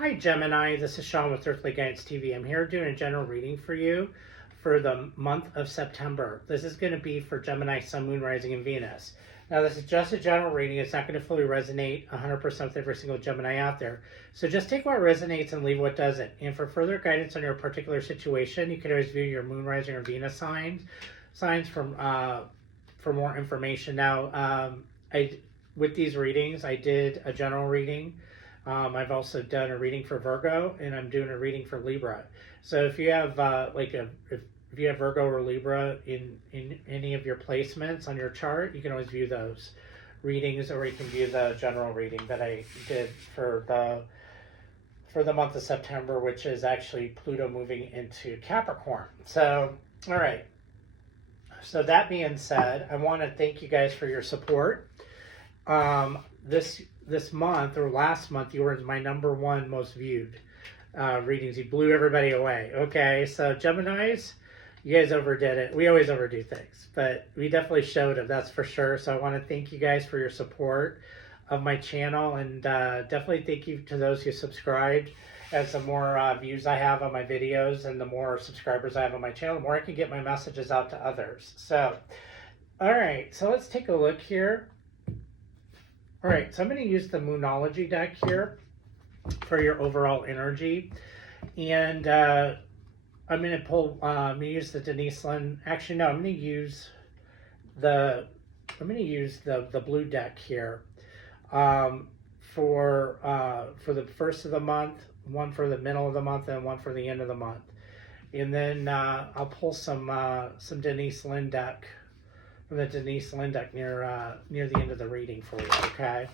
Hi Gemini, this is Sean with Earthly Guidance TV. I'm here doing a general reading for you for the month of September. This is going to be for Gemini, Sun, Moon, Rising, and Venus. Now this is just a general reading. It's not going to fully resonate 100% with every single Gemini out there. So just take what resonates and leave what doesn't. And for further guidance on your particular situation, you can always view your Moon, Rising, or Venus signs for more information. Now, with these readings, I did a general reading. I've also done a reading for Virgo, and I'm doing a reading for Libra. So if you have if you have Virgo or Libra in any of your placements on your chart, you can always view those readings, or you can view the general reading that I did for the month of September, which is actually Pluto moving into Capricorn. So, all right. So that being said, I want to thank you guys for your support. This month, or last month, you were my #1 most viewed readings. You blew everybody away. Okay, so Geminis, you guys overdid it. We always overdo things, but we definitely showed it, that's for sure. So I want to thank you guys for your support of my channel, and definitely thank you to those who subscribed. As the more views I have on my videos and the more subscribers I have on my channel, the more I can get my messages out to others. So, all right, so let's take a look here. All right, so I'm going to use the Moonology deck here for your overall energy. And I'm going to pull, I'm going to use the Denise Lynn. Actually, no, I'm going to use the blue deck here for the first of the month, one for the middle of the month, and one for the end of the month. And then I'll pull some Denise Lynn deck, from the Denise Lynn deck near the end of the reading for you. Okay,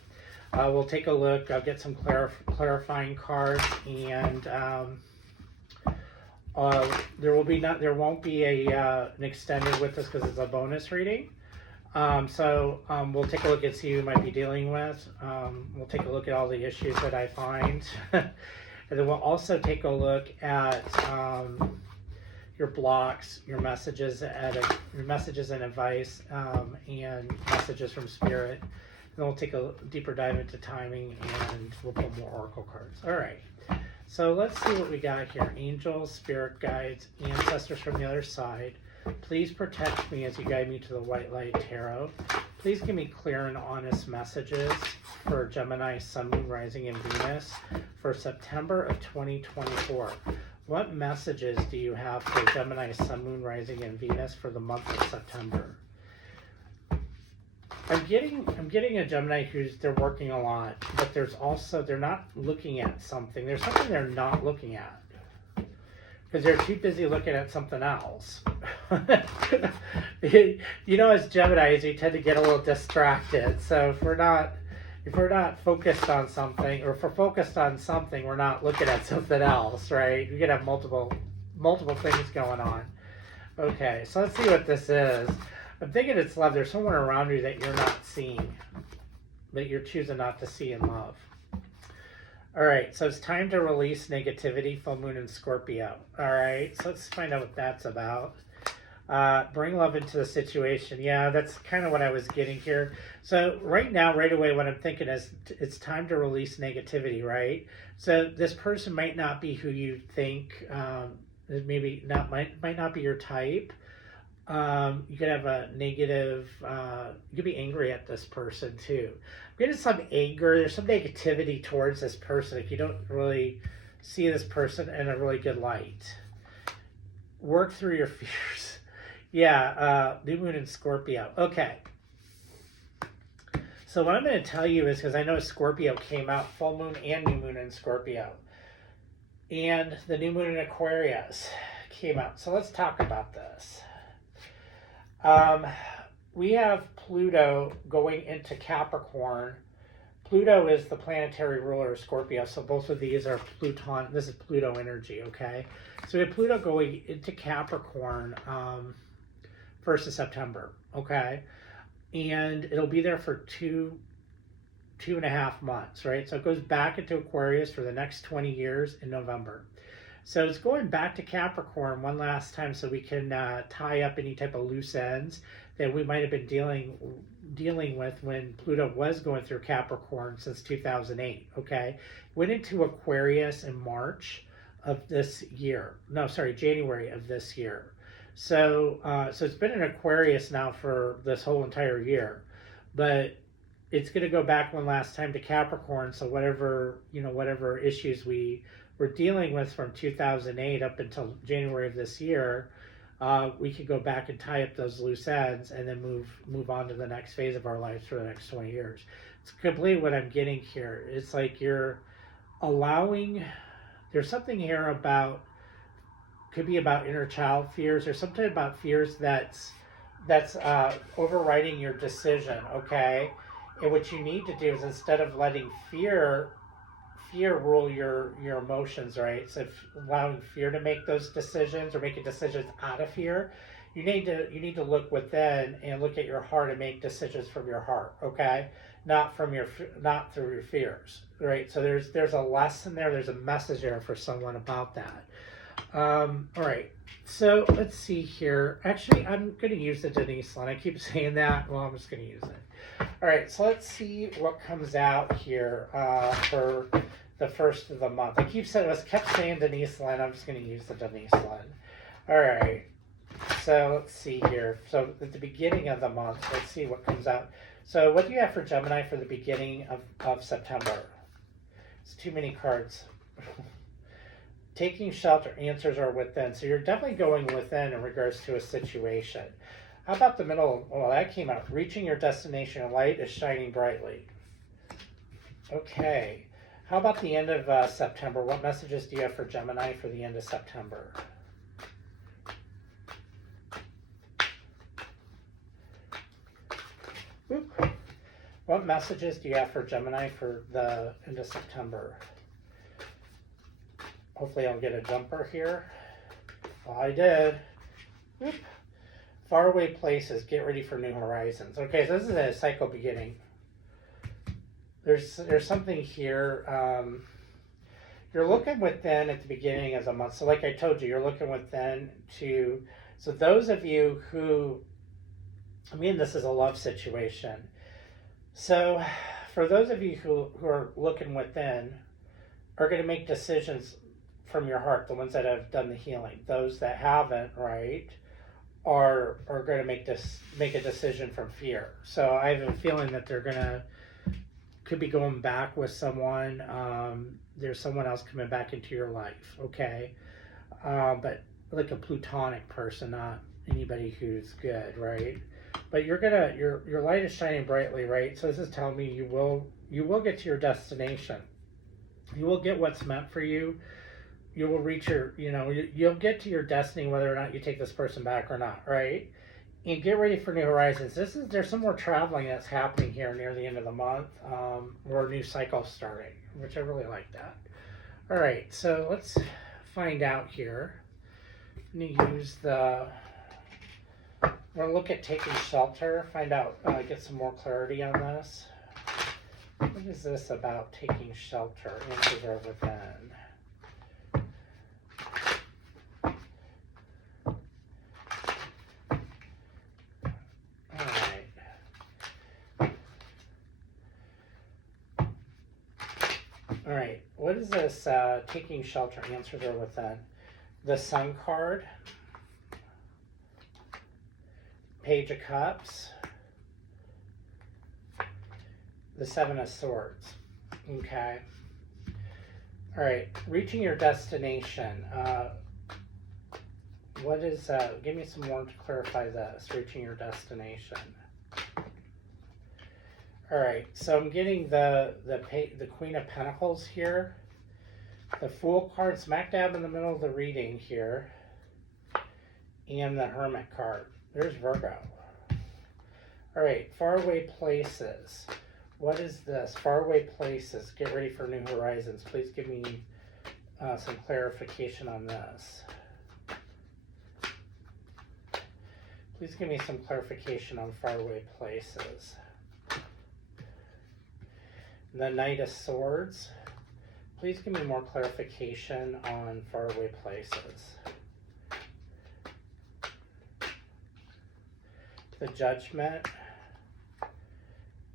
we'll take a look. I'll get some clarifying cards, and there won't be an extended with this because it's a bonus reading. So we'll take a look and see who you might be dealing with. We'll take a look at all the issues that I find, and then we'll also take a look at your blocks, your messages and advice, and messages from Spirit. And then we'll take a deeper dive into timing, and we'll pull more oracle cards. All right. So let's see what we got here. Angels, spirit guides, ancestors from the other side. Please protect me as you guide me to the White Light Tarot. Please give me clear and honest messages for Gemini, Sun, Moon, Rising, and Venus for September of 2024. What messages do you have for Gemini, Sun, Moon, Rising, and Venus for the month of September? I'm getting a Gemini they're working a lot, but they're not looking at something. There's something they're not looking at because they're too busy looking at something else. You know, as Geminis, we tend to get a little distracted. So if we're not focused on something, or if we're focused on something, we're not looking at something else, right? You can have multiple things going on. Okay, so let's see what this is. I'm thinking it's love. There's someone around you that you're not seeing, that you're choosing not to see and love. All right, so it's time to release negativity, full moon in Scorpio. All right, so let's find out what that's about. Bring love into the situation. Yeah, that's kind of what I was getting here. So right now, right away, what I'm thinking is it's time to release negativity, right? So this person might not be who you think, might not be your type. You could have a negative, you could be angry at this person too. I'm getting some anger, there's some negativity towards this person if you don't really see this person in a really good light. Work through your fears. Yeah, new moon in Scorpio. Okay. So what I'm going to tell you is, because I know Scorpio came out, full moon and new moon in Scorpio. And the new moon in Aquarius came out. So let's talk about this. We have Pluto going into Capricorn. Pluto is the planetary ruler of Scorpio, so both of these are Pluton. This is Pluto energy, okay? So we have Pluto going into Capricorn 1st of September, okay? And it'll be there for two and a half months, right? So it goes back into Aquarius for the next 20 years in November. So it's going back to Capricorn one last time so we can tie up any type of loose ends that we might have been dealing with when Pluto was going through Capricorn since 2008. Okay, went into Aquarius in March of this year. No, sorry, January of this year. So so it's been in Aquarius now for this whole entire year, but it's going to go back one last time to Capricorn. So whatever issues we were dealing with from 2008 up until January of this year, we could go back and tie up those loose ends and then move on to the next phase of our lives for the next 20 years. It's completely what I'm getting here. It's like you're allowing. There's something here about, could be about inner child fears, or something about fears that's overriding your decision. Okay, and what you need to do is, instead of letting fear rule your emotions, right? So allowing fear to make those decisions, or making decisions out of fear, you need to look within and look at your heart and make decisions from your heart. Okay, not through your fears, right? So there's a lesson there. There's a message there for someone about that. All right, so let's see here. Actually, I'm going to use the Denise line. I keep saying that. Well, I'm just going to use it. All right, so let's see what comes out here for the first of the month. I kept saying Denise line. I'm just going to use the Denise line. All right, so let's see here. So at the beginning of the month, let's see what comes out. So what do you have for Gemini for the beginning of September? It's too many cards. Taking shelter, answers are within. So you're definitely going within in regards to a situation. How about the middle? Well, that came out. Reaching your destination, a light is shining brightly. Okay. How about the end of September? What messages do you have for Gemini for the end of September? Oop. What messages do you have for Gemini for the end of September? Hopefully I'll get a jumper here. Well, I did. Oop. Faraway places, get ready for new horizons. Okay, so this is a cycle beginning. There's something here. You're looking within at the beginning of the month. So like I told you, you're looking within to, so those of you who, this is a love situation. So for those of you who are looking within, are going to make decisions from your heart, the ones that have done the healing. Those that haven't, right, are going to make a decision from fear. So I have a feeling that they're could be going back with someone. There's someone else coming back into your life, okay? But like a plutonic person, not anybody who's good, right? But your light is shining brightly, right? So this is telling me you will get to your destination. You will get what's meant for you. You will reach you'll get to your destiny, whether or not you take this person back or not, right? And get ready for new horizons. There's some more traveling that's happening here near the end of the month, or a new cycle starting, which I really like that. All right, so let's find out here. I'm gonna use we're gonna look at taking shelter, find out, get some more clarity on this. What is this about taking shelter? Answers are within. All right, what is this taking shelter? Answers are within. The Sun card, Page of Cups, the Seven of Swords. Okay. All right, reaching your destination. What is, give me some more to clarify this, reaching your destination. All right, so I'm getting the Queen of Pentacles here, the Fool card smack dab in the middle of the reading here, and the Hermit card. There's Virgo. All right, faraway places. What is this? Faraway places. Get ready for new horizons. Please give me some clarification on this. Please give me some clarification on faraway places. The Knight of Swords. Please give me more clarification on faraway places. The the Judgment,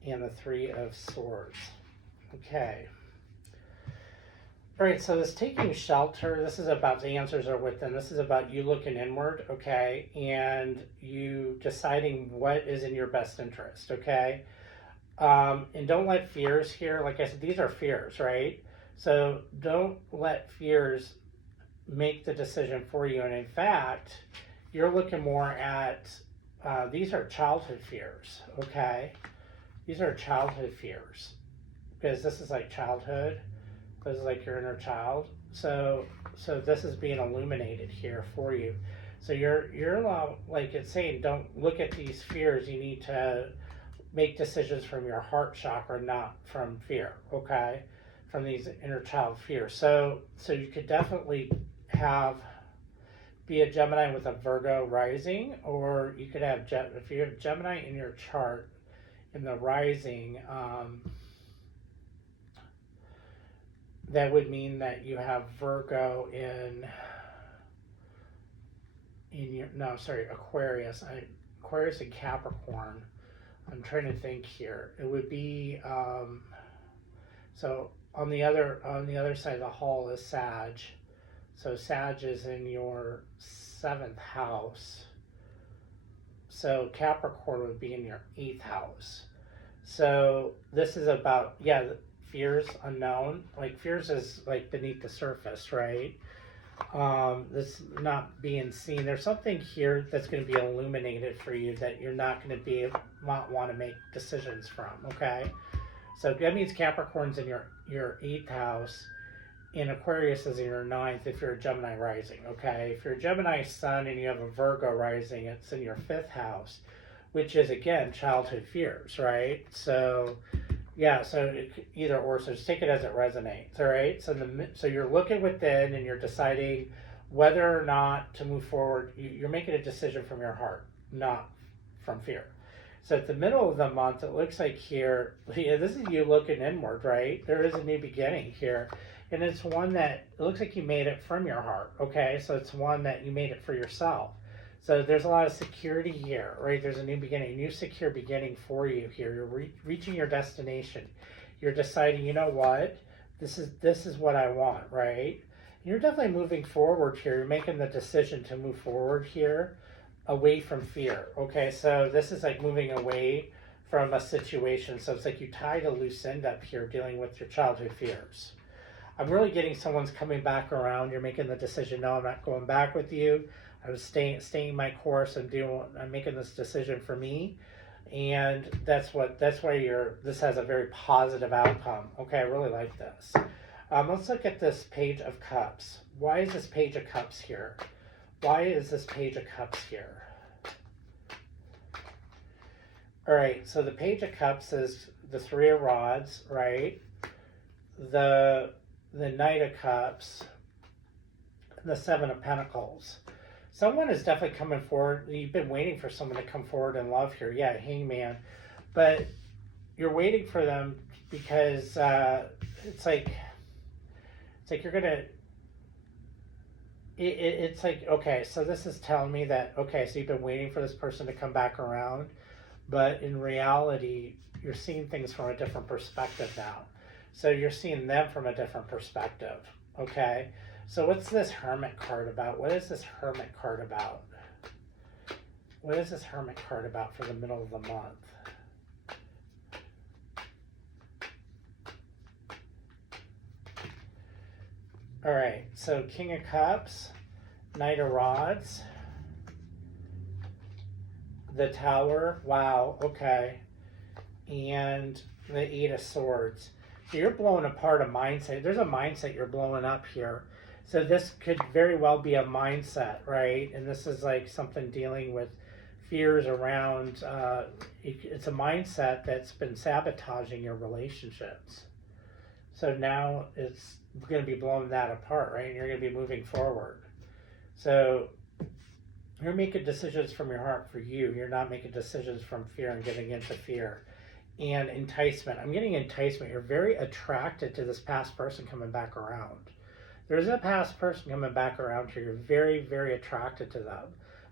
and the Three of Swords. Okay. All right, so this taking shelter, this is about the answers are within. This is about you looking inward, okay, and you deciding what is in your best interest, okay? And don't let fears here, like I said, these are fears, right? So don't let fears make the decision for you. And in fact, you're looking more at, these are childhood fears, okay? These are childhood fears, because this is like childhood. This is like your inner child. So this is being illuminated here for you. So you're like it's saying, don't look at these fears. You need to make decisions from your heart chakra, not from fear. Okay, from these inner child fears. So you could definitely be a Gemini with a Virgo rising, or you could have if you have Gemini in your chart in the rising. That would mean that you have Virgo in your, no, sorry, Aquarius. Aquarius and Capricorn. I'm trying to think here. It would be, so on the other side of the hall is Sag. So Sag is in your 7th house. So Capricorn would be in your 8th house. So this is about, yeah, fears unknown. Like fears is like beneath the surface, right? This not being seen. There's something here that's going to be illuminated for you that you're not going to want to make decisions from. Okay, so that means Capricorn's in your 8th house, and Aquarius is in your 9th if you're a Gemini rising. Okay, if you're a Gemini sun and you have a Virgo rising, it's in your 5th house, which is again childhood fears, right? So yeah, so either or, so just take it as it resonates, all right? So you're looking within and you're deciding whether or not to move forward. You're making a decision from your heart, not from fear. So at the middle of the month, it looks like here, yeah, this is you looking inward, right? There is a new beginning here. And it's one that, it looks like you made it from your heart, okay? So it's one that you made it for yourself. So there's a lot of security here, right? There's a new beginning, a new secure beginning for you here. You're reaching your destination. You're deciding, you know what? This is what I want, right? You're definitely moving forward here. You're making the decision to move forward here away from fear, okay? So this is like moving away from a situation. So it's like you tied a loose end up here dealing with your childhood fears. I'm really getting someone's coming back around. You're making the decision, no, I'm not going back with you. I was staying my course. I'm making this decision for me, and that's why this has a very positive outcome. Okay, I really like this. Let's look at this Page of Cups. Why is this Page of Cups here? Why is this Page of Cups here? All right, so the Page of Cups is the Three of Rods, right? The Knight of Cups, and the Seven of Pentacles. Someone is definitely coming forward. You've been waiting for someone to come forward in love here. Yeah, Hangman. But you're waiting for them because it's like you're going to... It's like, okay, so this is telling me that, okay, so you've been waiting for this person to come back around. But in reality, you're seeing things from a different perspective now. So you're seeing them from a different perspective, okay? So what's this Hermit card about? What is this Hermit card about? What is this Hermit card about for the middle of the month? All right, so King of Cups, Knight of Rods, the Tower, wow, okay, and the Eight of Swords. So you're blowing apart a mindset. There's a mindset you're blowing up here. So this could very well be a mindset, right? And this is like something dealing with fears around, it's a mindset that's been sabotaging your relationships. So now it's going to be blowing that apart, right? And you're going to be moving forward. So you're making decisions from your heart for you. You're not making decisions from fear and giving into fear. And enticement. I'm getting enticement. You're very attracted to this past person coming back around. There's a past person coming back around here. You're very, very attracted to them.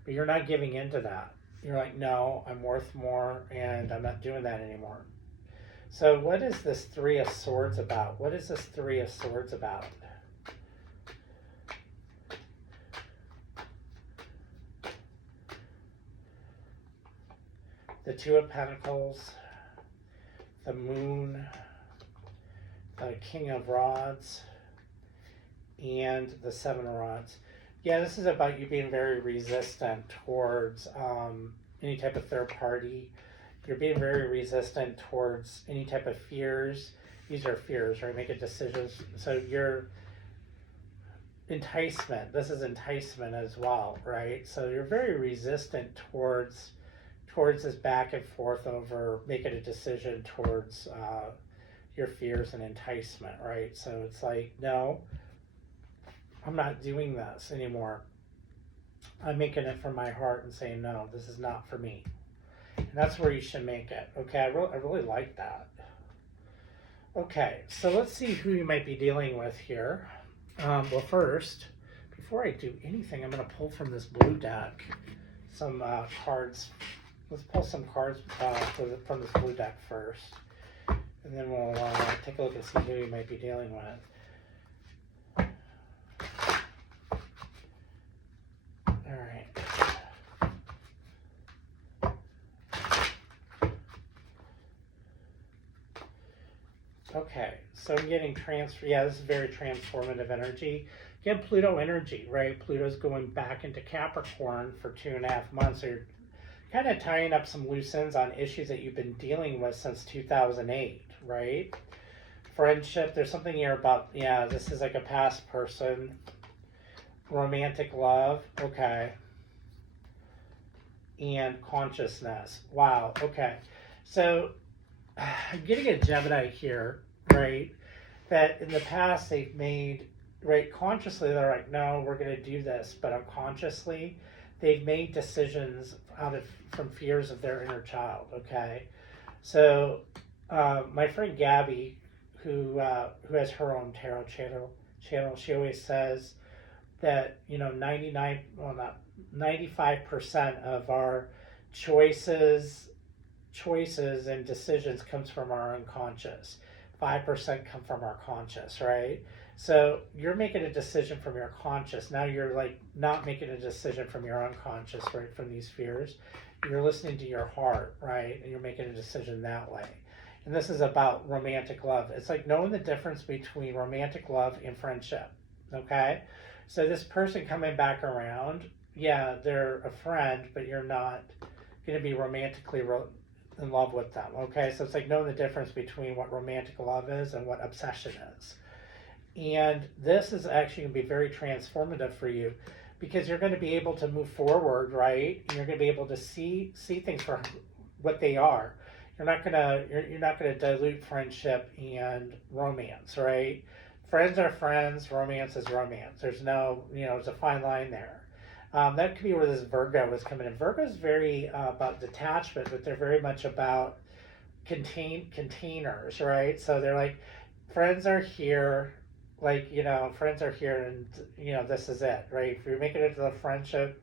But you're not giving into that. you're like, no, I'm worth more, and I'm not doing that anymore. So what is this Three of Swords about? What is this Three of Swords about? The Two of Pentacles, the Moon, the King of Rods, and the Seven of Rods. Yeah, this is about you being very resistant towards any type of third party. You're being very resistant towards any type of fears. These are fears, right? Making decisions. So you're enticement. This is enticement as well, right? So you're very resistant towards this back and forth over making a decision towards your fears and enticement, right? So it's like, no, I'm not doing this anymore. I'm making it from my heart and saying, no, this is not for me. And that's where you should make it. Okay, I really like that. Okay, so let's see who you might be dealing with here. Well, first, before I do anything, I'm going to pull from this blue deck some cards. Let's pull some cards from this blue deck first. And then we'll take a look and see who you might be dealing with. All right. Okay, so I'm getting transfer. Yeah, this is very transformative energy. Get Pluto energy, right? Pluto's going back into Capricorn for 2.5 months. So you're kind of tying up some loose ends on issues that you've been dealing with since 2008, right? Friendship, there's something here about, yeah, this is like a past person. Romantic love, okay. And consciousness, wow, okay. So I'm getting a Gemini here, right? That in the past they've made, right, consciously they're like, no, we're going to do this, but unconsciously they've made decisions from fears of their inner child. Okay, so my friend Gabby, who has her own tarot channel, she always says that 95% of our choices and decisions comes from our unconscious. 5% come from our conscious, right? So you're making a decision from your conscious. Now you're like not making a decision from your unconscious, right? From these fears. You're listening to your heart, right? And you're making a decision that way. And this is about romantic love. It's like knowing the difference between romantic love and friendship, okay? So this person coming back around, yeah, they're a friend, but you're not going to be romantically in love with them, okay? So it's like knowing the difference between what romantic love is and what obsession is. And this is actually going to be very transformative for you because you're going to be able to move forward, right? And you're going to be able to see things for what they are. You're not going to dilute friendship and romance, right? Friends are friends, romance is romance. There's no, there's a fine line there. That could be where this Virgo is coming in. Virgo is very about detachment, but they're very much about containers, right? So they're like, friends are here, like, friends are here and, this is it, right? If you're making it to the friendship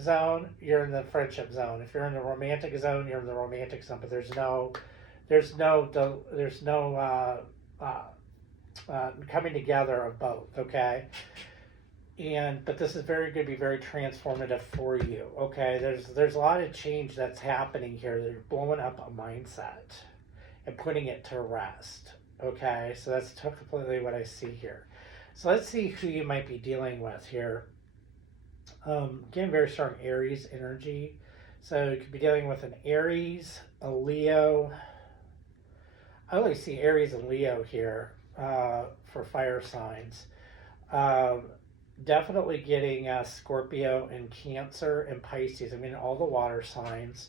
zone, you're in the friendship zone. If you're in the romantic zone, you're in the romantic zone, but there's no coming together of both, okay? But this is going to be very transformative for you, okay? There's a lot of change that's happening here. They're blowing up a mindset and putting it to rest, okay? So that's completely what I see here. So let's see who you might be dealing with here. Again, very strong Aries energy. So you could be dealing with an Aries, a Leo. I always see Aries and Leo here for fire signs. Definitely getting Scorpio and Cancer and Pisces. I mean, all the water signs.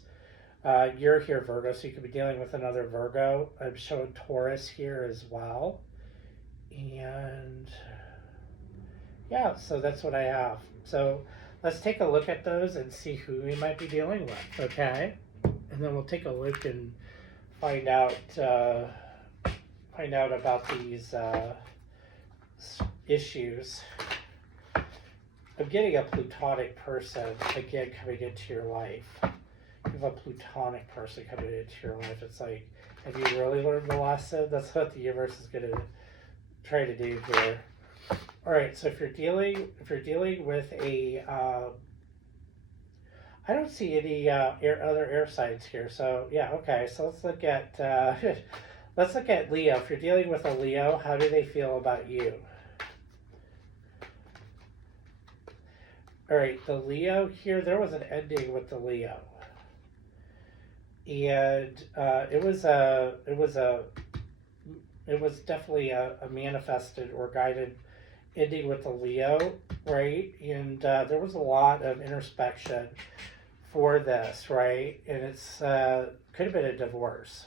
You're here, Virgo, so you could be dealing with another Virgo. I'm showing Taurus here as well. And yeah, so that's what I have. So let's take a look at those and see who we might be dealing with, okay? And then we'll take a look and find out about these issues. I'm getting a plutonic person, again, coming into your life. You have a plutonic person coming into your life. It's like, have you really learned the lesson? That's what the universe is going to try to do here. All right, so if you're dealing with a, I don't see any other air signs here. So yeah, okay. So let's look at let's look at Leo. If you're dealing with a Leo, how do they feel about you? All right, the Leo here. There was an ending with the Leo, and it was definitely a manifested or guided ending with the Leo, right? And there was a lot of introspection for this, right? And it's could have been a divorce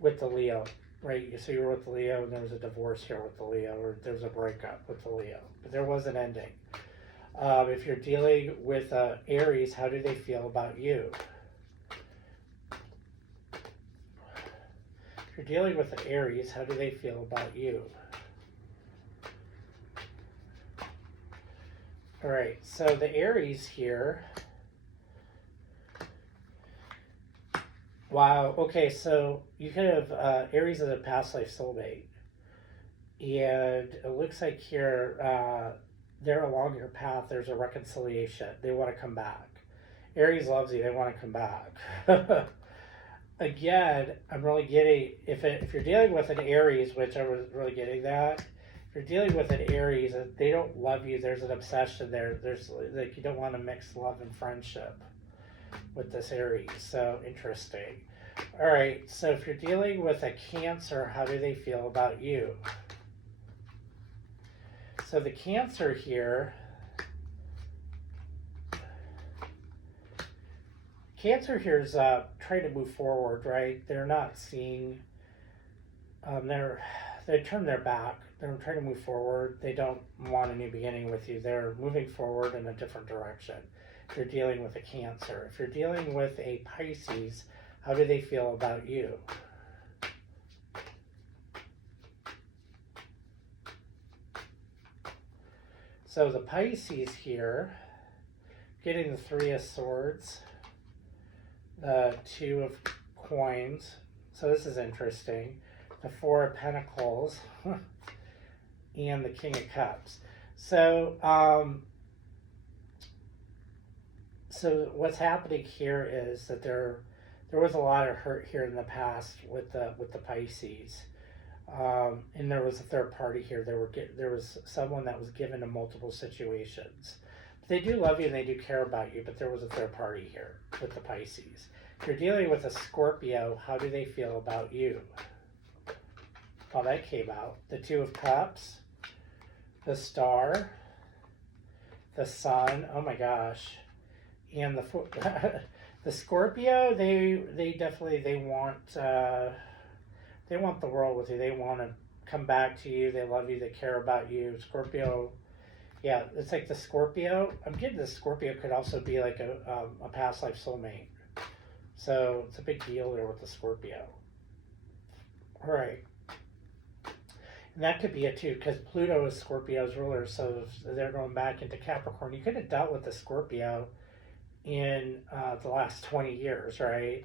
with the Leo, right? So you were with the Leo, and there was a divorce here with the Leo, or there was a breakup with the Leo, but there was an ending. If you're dealing with Aries, how do they feel about you? If you're dealing with an Aries, how do they feel about you? All right, so the Aries here. Wow, okay, so you could have Aries as a past life soulmate. And it looks like here, they're along your path, there's a reconciliation. They want to come back. Aries loves you, they want to come back. Again, I'm really getting, if you're dealing with an Aries, which I was really getting that, if you're dealing with an Aries and they don't love you, there's an obsession there. There's like, you don't want to mix love and friendship with this Aries. So interesting. All right, so if you're dealing with a Cancer, how do they feel about you? So the Cancer here, Cancer here is trying to move forward, right? They're not seeing, they turn their back. They're trying to move forward. They don't want a new beginning with you. They're moving forward in a different direction. If you're dealing with a Cancer. If you're dealing with a Pisces, how do they feel about you? So the Pisces here, getting the Three of Swords, the Two of Coins. So this is interesting. The Four of Pentacles. And the King of Cups. So, so what's happening here is that there was a lot of hurt here in the past with the Pisces, and there was a third party here. There was someone that was given in multiple situations. They do love you and they do care about you, but there was a third party here with the Pisces. If you're dealing with a Scorpio, how do they feel about you? Oh, that came out. The Two of Cups, the Star, the Sun. Oh my gosh, and the Scorpio. They definitely want the world with you. They want to come back to you. They love you. They care about you. Scorpio. Yeah, it's like the Scorpio. I'm getting the Scorpio could also be like a past life soulmate. So it's a big deal there with the Scorpio. All right. And that could be it too, because Pluto is Scorpio's ruler, so they're going back into Capricorn. You could have dealt with the Scorpio in the last 20 years, right?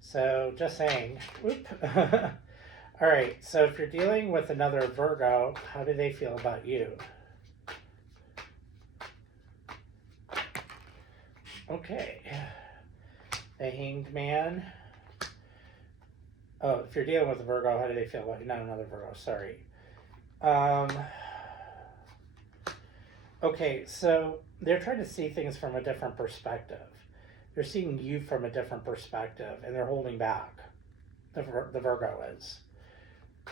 So just saying. Whoop. All right, so if you're dealing with another Virgo, how do they feel about you? Okay. The Hanged Man. Oh, if you're dealing with a Virgo, how do they feel about you? Not another Virgo, sorry. Okay, so they're trying to see things from a different perspective. They're seeing you from a different perspective, and they're holding back. The Virgo is.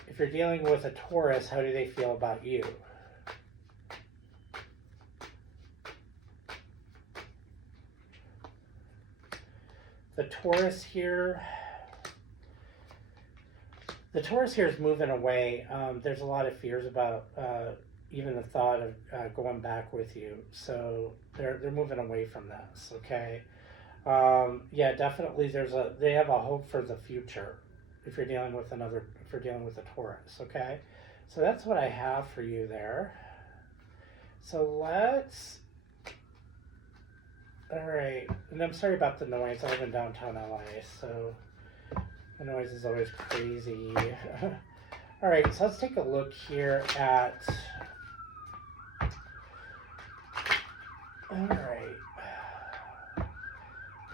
If you're dealing with a Taurus, how do they feel about you? The Taurus here is moving away. There's a lot of fears about even the thought of going back with you. So they're moving away from this. Okay. Yeah, definitely. They have a hope for the future. If you're dealing with a Taurus. Okay. So that's what I have for you there. So let's, all right, and I'm sorry about the noise. I live in downtown LA, so the noise is always crazy. All right, so let's take a look here at, all right,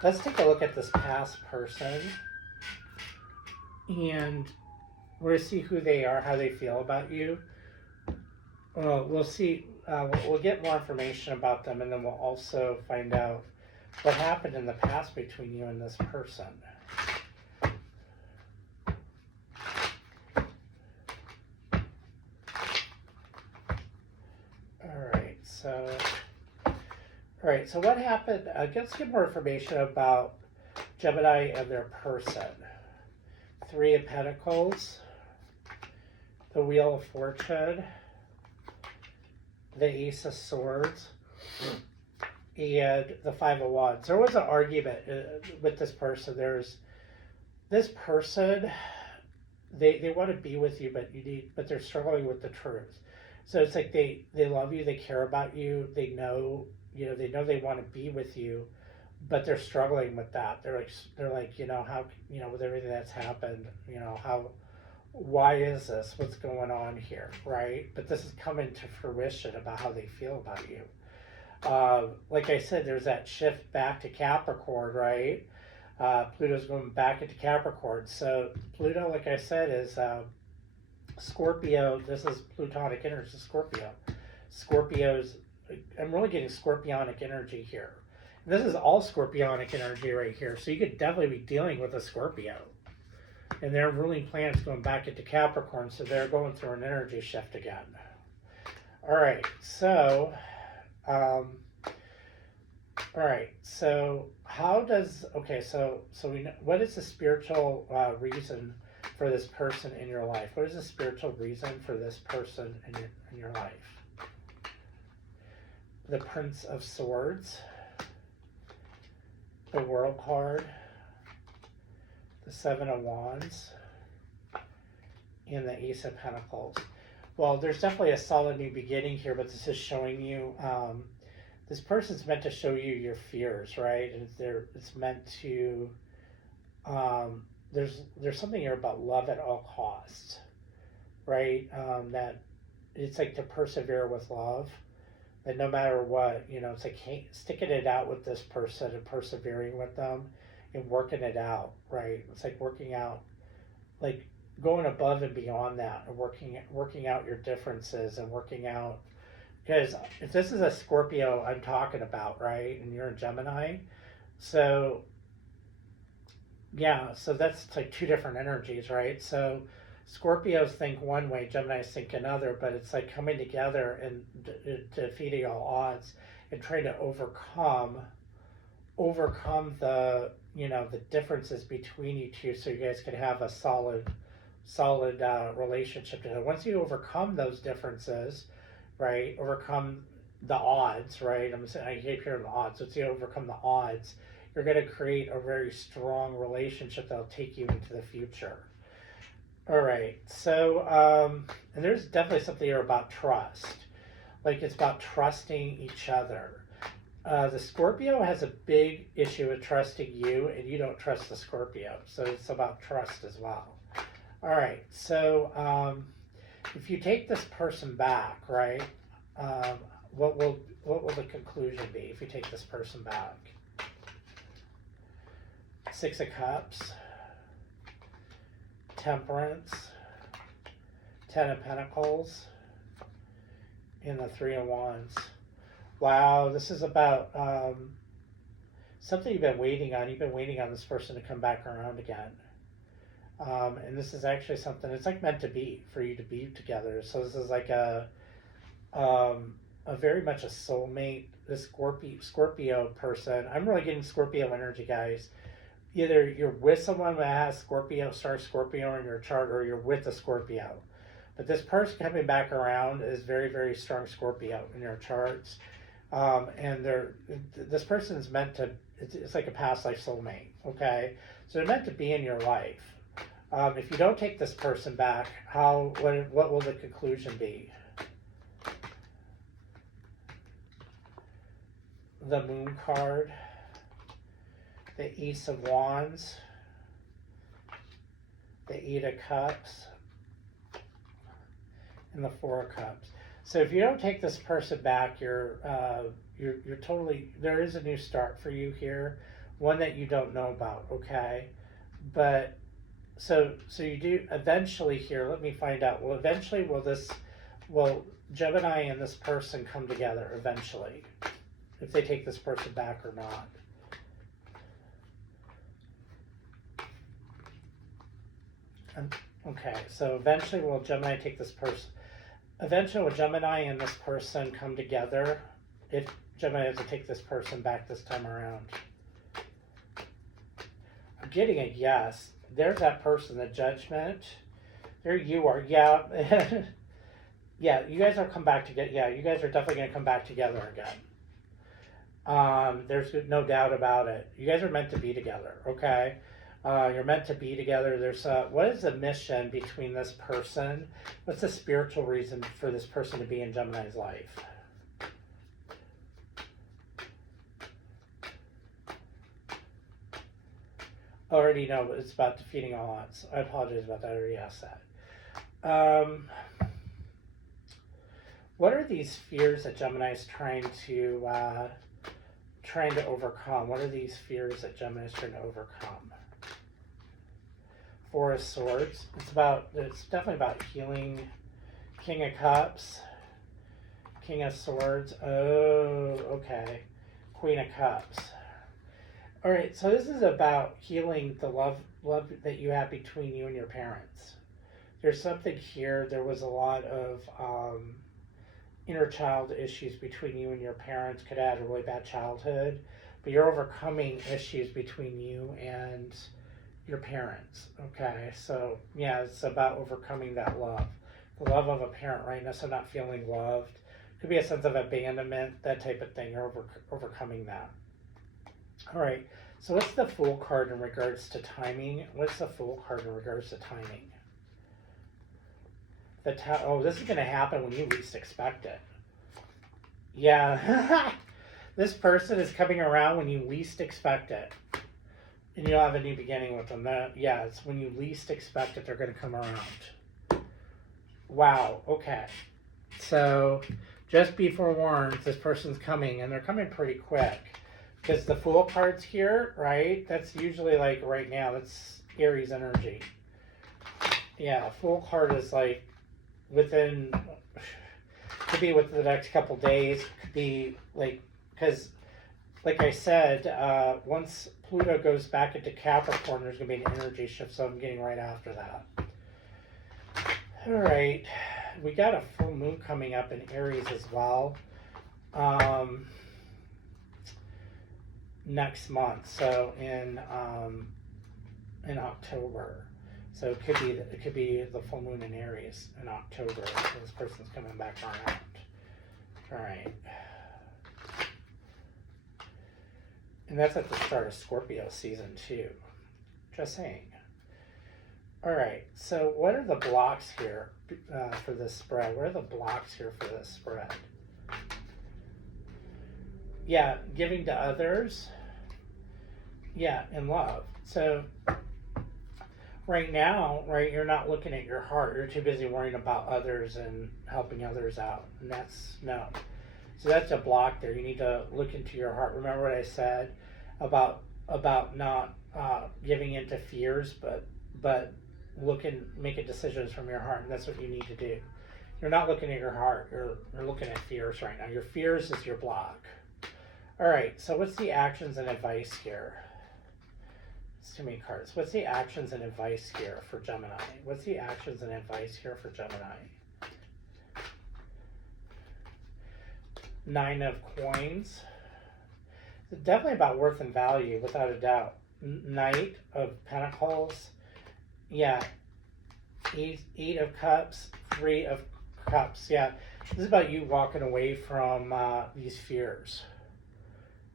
let's take a look at this past person, and we're going to see who they are, how they feel about you. We'll see, we'll get more information about them, and then we'll also find out what happened in the past between you and this person. All right, so what happened? Let's get more information about Gemini and their person. Three of Pentacles, the Wheel of Fortune, the Ace of Swords, and the Five of Wands. There was an argument with this person. There's this person, they want to be with you, but they're struggling with the truth. So it's like they love you, they care about you, they know they want to be with you, but they're struggling with that. They're like, how, with everything that's happened, why is this? What's going on here, right? But this is coming to fruition about how they feel about you. Like I said, there's that shift back to Capricorn, right? Pluto's going back into Capricorn. So Pluto, like I said, is Scorpio. This is Plutonic energy, Scorpio. Scorpio's, I'm really getting Scorpionic energy here. This is all Scorpionic energy right here. So you could definitely be dealing with a Scorpio. And their ruling planet's going back into Capricorn, so they're going through an energy shift again. All right, so, how does, so we know, what is the spiritual reason for this person in your life? What is the spiritual reason for this person in your life? The Prince of Swords, the World card, the Seven of Wands, and the Ace of Pentacles. Well, there's definitely a solid new beginning here, but this is showing you, this person's meant to show you your fears, right? And it's meant to, there's something here about love at all costs, right? That it's like to persevere with love. And no matter what, it's like sticking it out with this person and persevering with them and working it out, right? It's like working out, like going above and beyond that and working out your differences and working out, because if this is a Scorpio I'm talking about, right, and you're a Gemini, so yeah, so that's like two different energies, right? So Scorpios think one way, Geminis think another, but it's like coming together and defeating all odds and trying to overcome the the differences between you two, so you guys can have a solid relationship together. Once you overcome those differences, right, overcome the odds, right? I keep hearing the odds. Once you overcome the odds, you're going to create a very strong relationship that'll take you into the future. All right, so, and there's definitely something here about trust. Like it's about trusting each other. The Scorpio has a big issue with trusting you, and you don't trust the Scorpio. So it's about trust as well. All right, so if you take this person back, right, what will the conclusion be if you take this person back? Six of Cups, Temperance, Ten of Pentacles, and the Three of Wands. Wow, this is about something you've been waiting on. You've been waiting on this person to come back around again. And this is actually something, it's like meant to be, for you to be together. So this is like a very much a soulmate, this Scorpio person. I'm really getting Scorpio energy, guys. Either you're with someone that has Star Scorpio in your chart, or you're with a Scorpio. But this person coming back around is very, very strong Scorpio in your charts. And this person is meant to, it's like a past life soulmate, okay? So they're meant to be in your life. If you don't take this person back, what will the conclusion be? the Moon card, the Ace of Wands, the Eight of Cups, and the Four of Cups. So if you don't take this person back, you're totally, there is a new start for you here, one that you don't know about, okay? But so you do eventually here, let me find out. Well, eventually will Gemini and this person come together eventually, if they take this person back or not. Okay, so eventually will Gemini take this person, eventually will Gemini and this person come together if Gemini has to take this person back this time around? I'm getting a yes. There's that person, the Judgment. There you are. Yeah. Yeah, you guys are come back together. Yeah, you guys are definitely going to come back together again. There's no doubt about it. You guys are meant to be together, okay? You're meant to be together. There's what is the mission between this person? What's the spiritual reason for this person to be in Gemini's life? I already know it's about defeating all odds. I apologize about that. I already asked that. What are these fears that Gemini is trying to overcome? What are these fears that Gemini is trying to overcome? Four of Swords. It's definitely about healing. King of Cups. King of Swords. Oh, okay. Queen of Cups. All right, so this is about healing the love that you have between you and your parents. There's something here. There was a lot of inner child issues between you and your parents. Could have had a really bad childhood, but you're overcoming issues between you and your parents. Okay, so yeah, it's about overcoming that love, the love of a parent right now. So not feeling loved, could be a sense of abandonment, that type of thing. You're overcoming that. All right, so what's the Fool card in regards to timing? What's the Fool card in regards to timing? Oh, this is going to happen when you least expect it. Yeah, this person is coming around when you least expect it. And you'll have a new beginning with them. Yeah, it's when you least expect it, they're going to come around. Wow, okay. So just be forewarned, this person's coming, and they're coming pretty quick. Because the Fool card's here, right? That's usually like right now, that's Aries energy. Yeah, Fool card is like within, could be within the next couple days, could be like, because like I said, once Pluto goes back into Capricorn, there's going to be an energy shift, so I'm getting right after that. All right, we got a full moon coming up in Aries as well. Next month, so in October. So it could be the full moon in Aries in October. So this person's coming back around. All right. And that's at the start of Scorpio season 2. Just saying. All right. So what are the blocks here for this spread? What are the blocks here for this spread? Yeah, giving to others. Yeah, and love. So right now, right, you're not looking at your heart. You're too busy worrying about others and helping others out. And that's, no. So that's a block there. You need to look into your heart. Remember what I said about not giving into fears, but making decisions from your heart. And that's what you need to do. You're not looking at your heart. You're looking at fears right now. Your fears is your block. All right, so what's the actions and advice here? It's too many cards. What's the actions and advice here for Gemini? What's the actions and advice here for Gemini? Nine of Coins. It's definitely about worth and value, without a doubt. Knight of Pentacles. Yeah. Eight of Cups. Three of Cups. Yeah. This is about you walking away from these fears.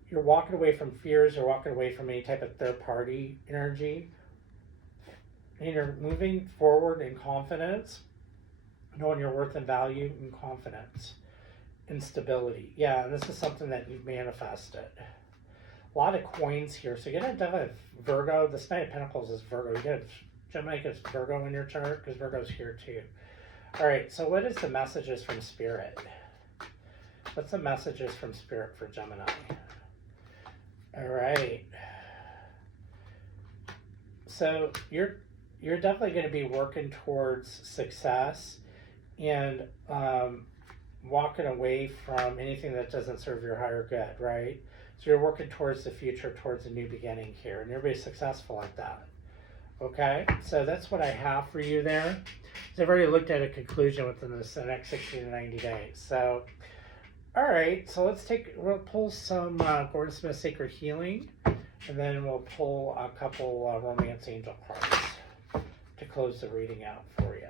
You're walking away from fears, you're walking away from any type of third-party energy, and you're moving forward in confidence, knowing your worth and value and confidence. instability. Yeah, and this is something that you've manifested. A lot of coins here. So you get a Virgo. This Knight of Pentacles is Virgo. You get Gemini gets Virgo in your chart because Virgo's here too. All right, so what is the messages from Spirit? What's the messages from Spirit for Gemini? All right. So you're definitely going to be working towards success and walking away from anything that doesn't serve your higher good, right? So you're working towards the future, towards a new beginning here, and you're going to be successful at that. Okay, so that's what I have for you there. So I've already looked at a conclusion within the next 60 to 90 days. So, all right, so we'll pull some Gordon Smith Sacred Healing, and then we'll pull a couple Romance Angel cards to close the reading out for you.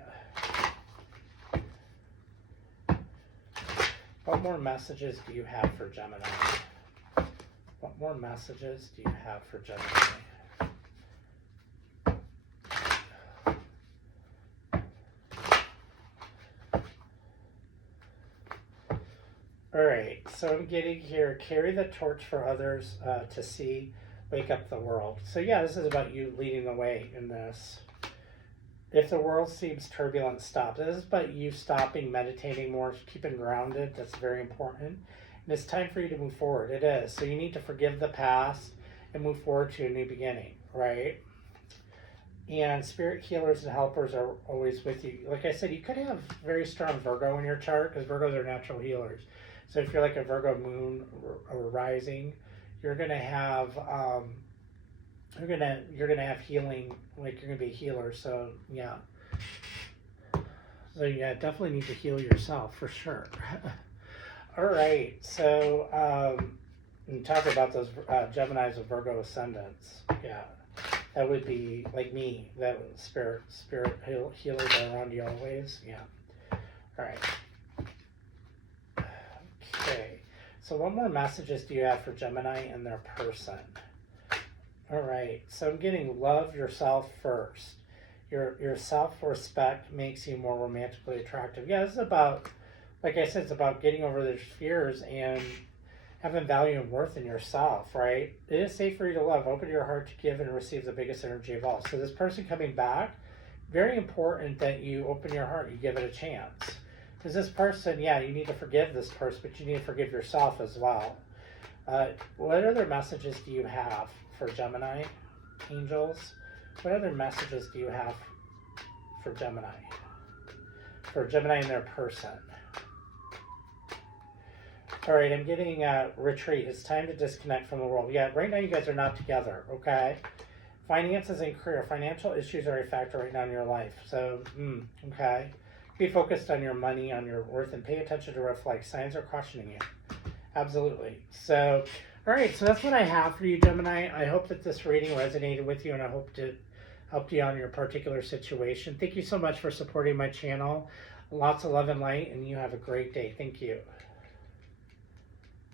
What more messages do you have for Gemini? What more messages do you have for Gemini? All right, so I'm getting here, carry the torch for others to see, wake up the world. So yeah, this is about you leading the way in this. If the world seems turbulent, stop. This is about you stopping, meditating more, keeping grounded. That's very important. And it's time for you to move forward. It is. So you need to forgive the past and move forward to a new beginning, right? And spirit healers and helpers are always with you. Like I said, you could have very strong Virgo in your chart because Virgos are natural healers. So if you're like a Virgo moon or rising, you're gonna have you're gonna have healing. Like you're gonna be a healer. So yeah. So yeah, definitely need to heal yourself for sure. All right. So and talk about those Geminis with Virgo ascendants. Yeah. That would be like me. That spirit healers are around you always. Yeah. All right. Okay. So what more messages do you have for Gemini and their person? All right. So I'm getting love yourself first. Your self-respect makes you more romantically attractive. Yeah, this is about, like I said, it's about getting over those fears and having value and worth in yourself, right? It is safe for you to love. Open your heart to give and receive the biggest energy of all. So this person coming back, very important that you open your heart, you give it a chance. Because this person, yeah, you need to forgive this person, but you need to forgive yourself as well. What other messages do you have for Gemini, angels? What other messages do you have for Gemini? For Gemini and their person. All right, I'm getting retreat. It's time to disconnect from the world. Yeah, right now you guys are not together, okay? Finances and career. Financial issues are a factor right now in your life. So, okay. Be focused on your money, on your worth, and pay attention to red flags. Signs are cautioning you. Absolutely. So, all right, so that's what I have for you, Gemini. I hope that this reading resonated with you, and I hope to help you on your particular situation. Thank you so much for supporting my channel. Lots of love and light, and you have a great day. Thank you.